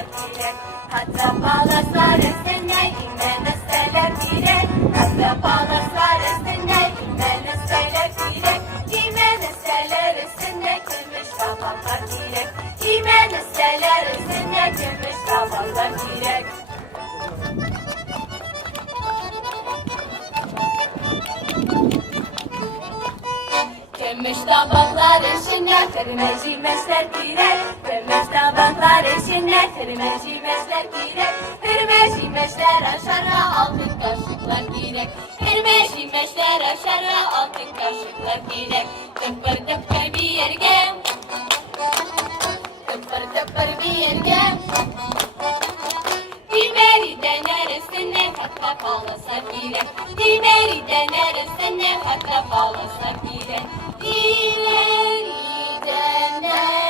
girek. Hatta bağlaslar üstüne imenesteler girek. Hatta bağlaslar üstüne imenesteler girek. İmenesteler üstüne gümüş tabaklar girek. İmenesteler üstüne gümüş tabaklar girek. Gümüş tabaklar içine kırmızı meşler girek. Gümüş tabaklar içine kırmızı meşler girek. Kırmızı meşler aşağı altın kaşıklar girek. Kırmızı meşler aşağı altın kaşıklar girek. Tıpır tıpır bir yerge. Tıpır tıpır bir yerge. Dimeri dener üstüne hatta bağlasak girek. Dimeri dener üstüne hatta bağlasak girek. Dimeri dener